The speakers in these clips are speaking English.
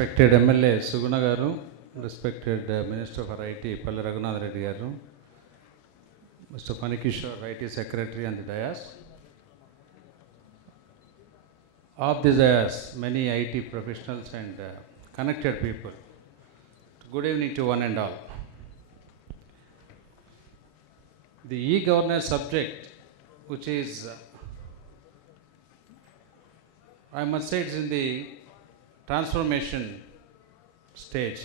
Respected MLA Srujana garu, respected Minister for IT Palli Raghunath Reddy garu, Mr. Panikishore, IT Secretary and the dais. Of the dais, many IT professionals and connected people. Good evening to one and all. The e-governance subject, which is, I must say, it's in the transformation stage.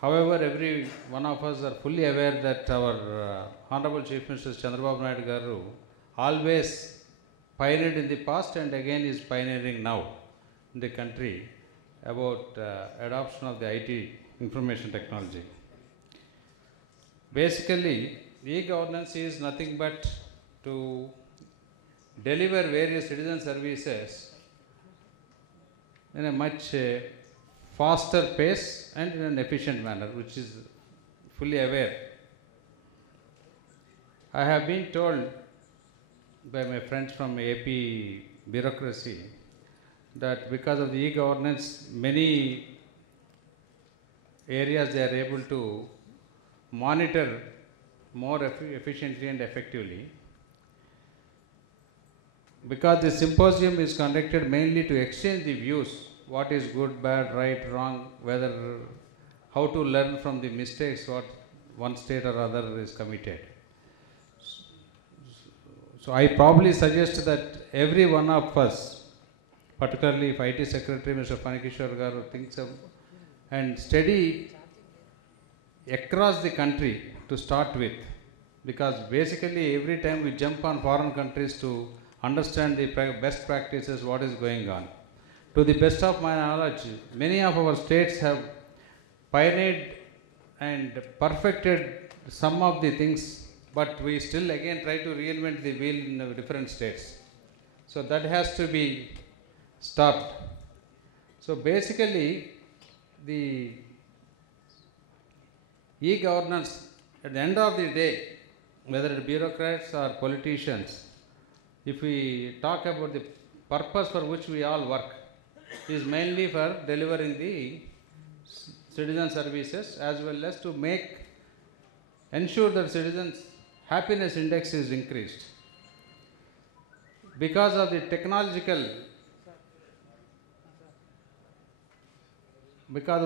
However, every one of us are fully aware that our Honorable Chief Minister Chandrababu Naidu garu always pioneered in the past and again is pioneering now in the country about adoption of the IT information technology. Basically, e-governance is nothing but to deliver various citizen services in a much faster pace and in an efficient manner, which is fully aware. I have been told by my friends from AP bureaucracy that because of the e-governance, many areas they are able to monitor more efficiently and effectively. Because the symposium is conducted mainly to exchange the views, what is good, bad, right, wrong, whether, how to learn from the mistakes what one state or other is committed. So I probably suggest that every one of us, particularly if IT Secretary Mr. Panikishore garu thinks of and study across the country to start with, because basically every time we jump on foreign countries to understand the best practices, what is going on. To the best of my knowledge, many of our states have pioneered and perfected some of the things, but we still again try to reinvent the wheel in different states. So that has to be stopped. So basically, the e-governance, at the end of the day, whether it's bureaucrats or politicians, if we talk about the purpose for which we all work, is mainly for delivering the citizen services as well as to ensure that citizens' happiness index is increased. Because of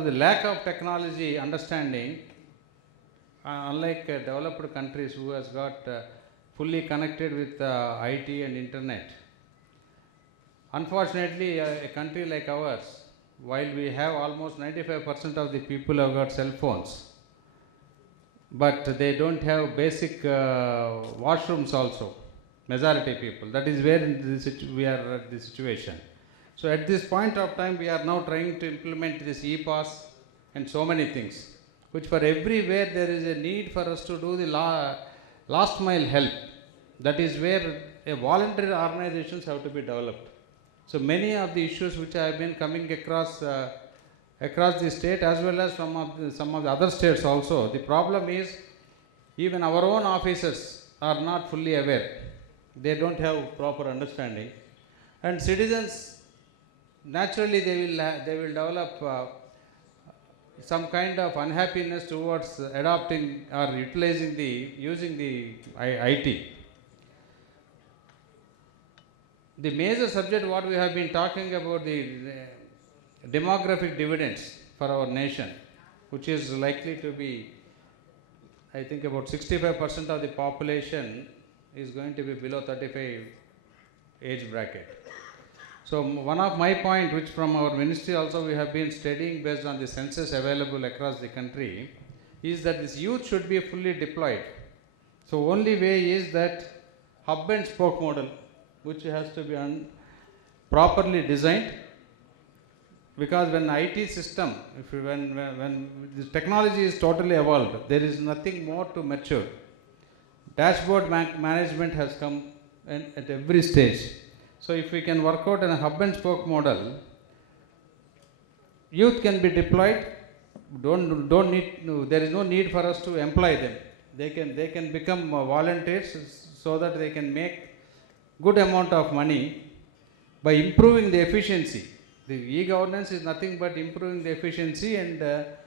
the lack of technology understanding, unlike developed countries who has got fully connected with IT and internet. Unfortunately, a country like ours, while we have almost 95% of the people have got cell phones, but they don't have basic washrooms also, majority people. That is where we are at the situation. So at this point of time, we are now trying to implement this e-pass and so many things, which for everywhere there is a need for us to do the last mile help. That is where a voluntary organizations have to be developed. So many of the issues which I have been coming across the state as well as some of the other states also, the problem is even our own officers are not fully aware. They don't have proper understanding. And citizens, naturally they will develop some kind of unhappiness towards adopting or using the IT. The major subject what we have been talking about, the demographic dividends for our nation, which is likely to be, I think about 65% of the population is going to be below 35 age bracket. So one of my point, which from our ministry also we have been studying based on the census available across the country, is that this youth should be fully deployed. So only way is that hub and spoke model, which has to be properly designed, because when IT system, when this technology is totally evolved, there is nothing more to mature. Dashboard management has come at every stage. So if we can work out in a hub and spoke model, youth can be deployed. There is no need for us to employ them. They can become volunteers so that they can make good amount of money by improving the efficiency. The e-governance is nothing but improving the efficiency and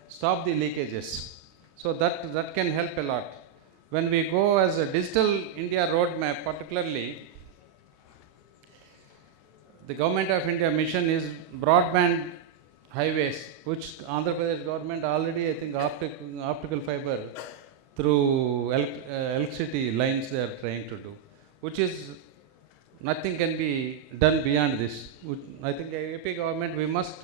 stop the leakages. So that can help a lot. When we go as a digital India roadmap, particularly the Government of India mission is broadband highways, which Andhra Pradesh government already, I think, optical fiber through electricity lines they are trying to do, which is nothing can be done beyond this. I think AP government, we must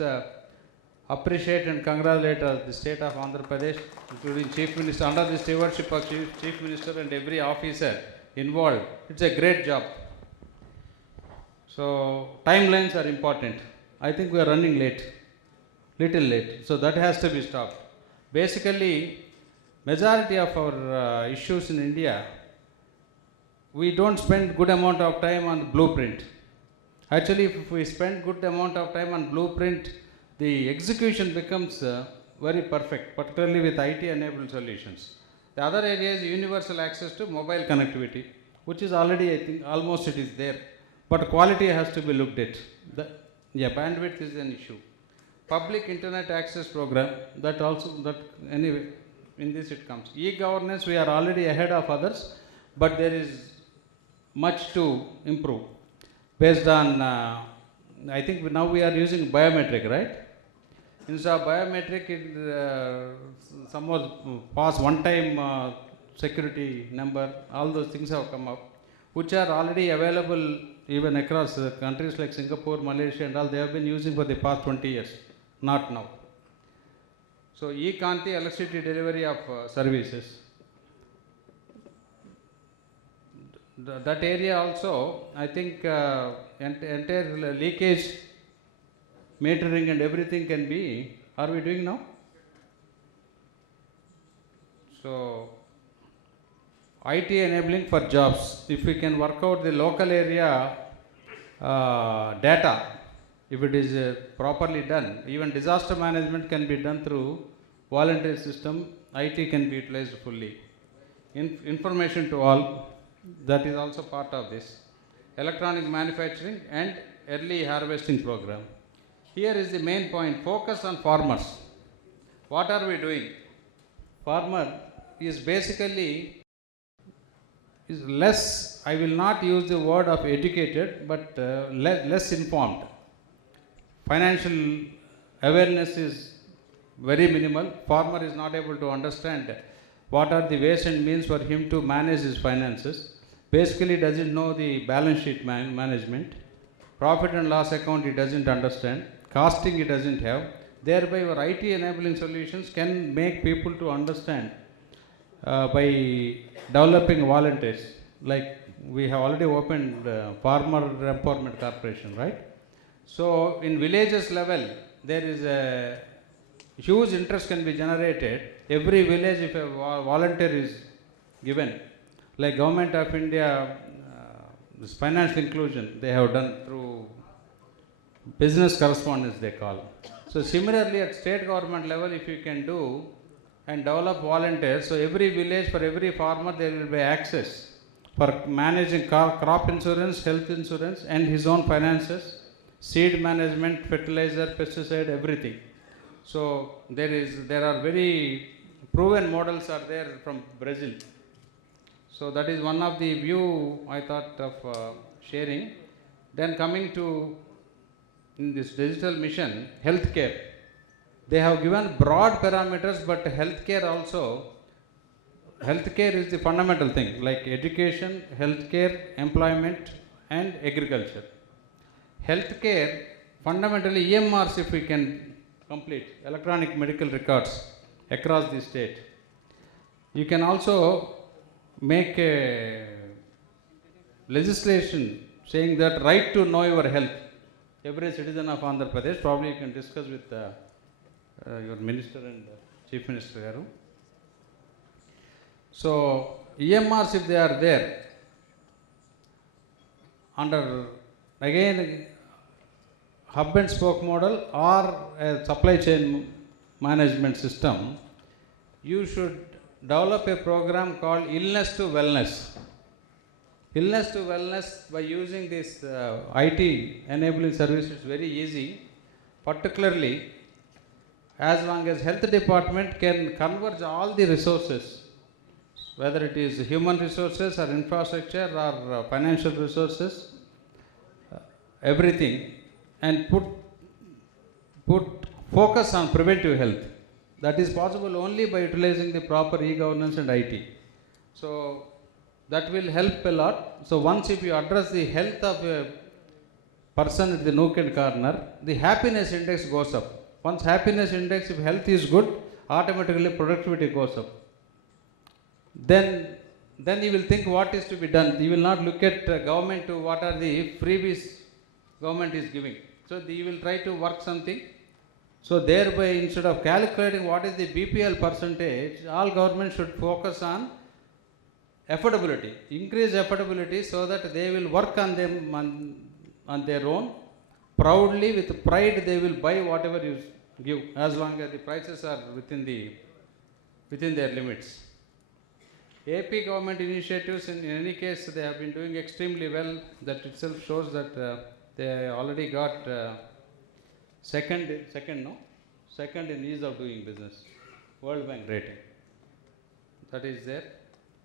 appreciate and congratulate the state of Andhra Pradesh, including Chief Minister, under the stewardship of Chief Minister and every officer involved. It's a great job. So timelines are important. I think we are running late, little late. So that has to be stopped. Basically, majority of our issues in India, we don't spend good amount of time on blueprint. Actually, if we spend good amount of time on blueprint, the execution becomes very perfect, particularly with IT-enabled solutions. The other area is universal access to mobile connectivity, which is already, I think, almost it is there. But quality has to be looked at. Bandwidth is an issue. Public internet access program, anyway, in this it comes. E-governance, we are already ahead of others, but there is much to improve. Based on, I think now we are using biometric, right? Instead of biometric, some was pass one-time security number, all those things have come up, which are already available even across countries like Singapore, Malaysia and all. They have been using for the past 20 years, not now. So e-Kanti, electricity delivery of services. That area also, I think entire leakage, metering and everything can be, are we doing now? So IT enabling for jobs. If we can work out the local area data, if it is properly done, even disaster management can be done through voluntary system, IT can be utilized fully. Information to all, that is also part of this. Electronic manufacturing and early harvesting program. Here is the main point, focus on farmers. What are we doing? Farmer is basically is less, I will not use the word of educated, but less informed. Financial awareness is very minimal. Farmer is not able to understand what are the ways and means for him to manage his finances. Basically doesn't know the balance sheet management. Profit and loss account he doesn't understand. Costing he doesn't have. Thereby our IT enabling solutions can make people to understand by developing volunteers. Like we have already opened Farmer Empowerment Corporation, right? So in villages level, there is a huge interest can be generated. Every village, if a volunteer is given, like Government of India, this financial inclusion they have done through business correspondence they call. So similarly at state government level, if you can do and develop volunteers, so every village for every farmer there will be access for managing crop insurance, health insurance and his own finances, seed management, fertilizer, pesticide, everything. So there are very proven models are there from Brazil. So that is one of the view I thought of sharing. Then coming to in this digital mission, healthcare. They have given broad parameters, but healthcare also, healthcare is the fundamental thing, like education, healthcare, employment and agriculture. Healthcare, fundamentally EMRs if we can complete, electronic medical records across the state. You can also make a legislation saying that right to know your health. Every citizen of Andhra Pradesh, probably you can discuss with your minister and chief minister Garu. So EMRs if they are there, under again hub and spoke model or a supply chain management system, you should develop a program called illness to wellness. Illness to wellness by using this IT enabling service is very easy. particularly as long as health department can converge all the resources, whether it is human resources or infrastructure or financial resources, everything, and put focus on preventive health. That is possible only by utilizing the proper e-governance and IT. So that will help a lot. So once if you address the health of a person at the nook and corner, the happiness index goes up. Once happiness index, if health is good, automatically productivity goes up. Then you will think what is to be done. You will not look at government to what are the freebies government is giving. So you will try to work something. So thereby, instead of calculating what is the BPL percentage, all government should focus on affordability, increase affordability so that they will work on them on their own. Proudly, with pride, they will buy whatever you give, as long as the prices are within their limits. AP government initiatives, in any case, they have been doing extremely well. That itself shows that they already got second in ease of doing business, World Bank rating. That is there.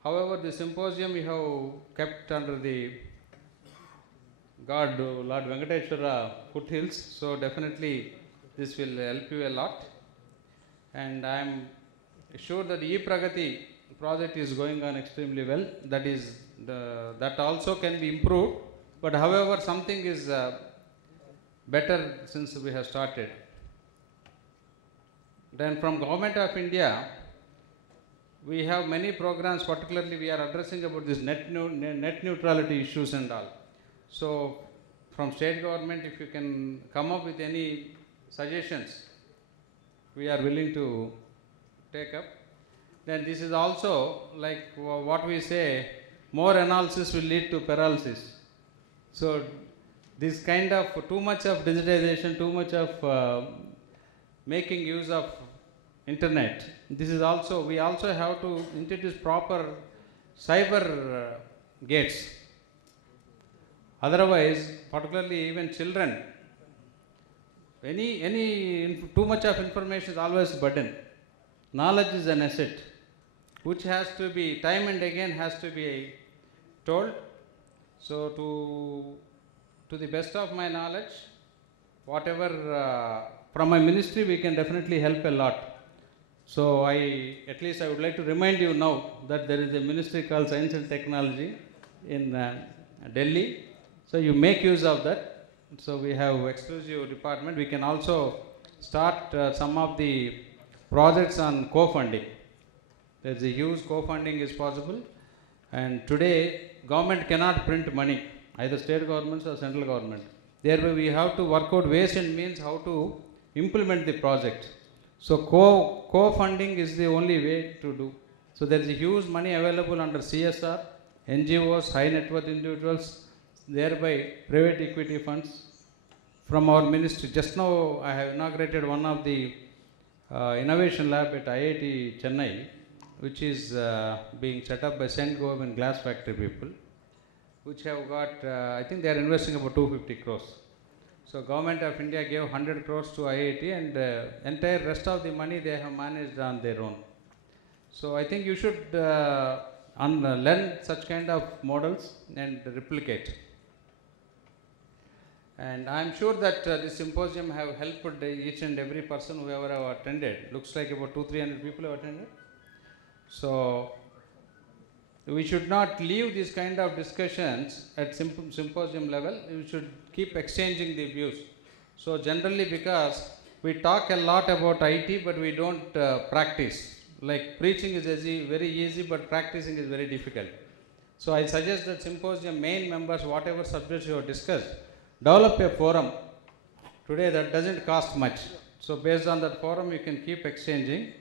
However, the symposium we have kept under the God, Lord Venkateshwara foothills, so definitely this will help you a lot. And I am sure that e-Pragati project is going on extremely well. That also can be improved, but however, something is better since we have started. Then from Government of India, we have many programs, particularly we are addressing about this net neutrality issues and all. So from state government, if you can come up with any suggestions, we are willing to take up. Then this is also like what we say, more analysis will lead to paralysis. So this kind of too much of digitization, too much of making use of internet. This is also, we also have to introduce proper cyber gates. Otherwise, particularly even children, too much of information is always a burden. Knowledge is an asset, which has to be, time and again has to be told. So to the best of my knowledge, whatever from my ministry, we can definitely help a lot. So at least I would like to remind you now that there is a ministry called Science and Technology in Delhi. So you make use of that. So we have exclusive department. We can also start some of the projects on co-funding. There's a huge co-funding is possible. And today, government cannot print money, either state governments or central government. Thereby, we have to work out ways and means how to implement the project. So co-funding is the only way to do. So there is a huge money available under CSR, NGOs, high net worth individuals, thereby private equity funds from our ministry. Just now I have inaugurated one of the innovation lab at IIT Chennai, which is being set up by St. Gob and Glass Factory people, which have got, I think they are investing about 250 crores. So Government of India gave 100 crores to IIT, and entire rest of the money they have managed on their own. So I think you should learn such kind of models and replicate. And I am sure that this symposium have helped each and every person whoever have attended. Looks like about 200-300 people have attended. So we should not leave these kind of discussions at symposium level. We should keep exchanging the views. So generally, because we talk a lot about IT, but we don't practice. Like preaching is very easy, but practicing is very difficult. So I suggest that symposium main members, whatever subjects you have discussed, develop a forum. Today that doesn't cost much. So based on that forum, you can keep exchanging.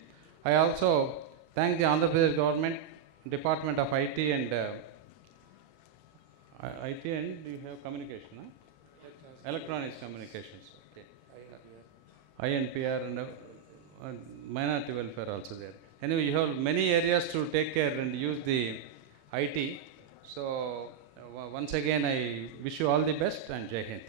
I also thank the Andhra Pradesh government, Department of IT and IT and you have communication, huh? Electronics communications. Okay. INPR and minority welfare also there. Anyway, you have many areas to take care and use the IT. So once again, I wish you all the best and Jai Hind.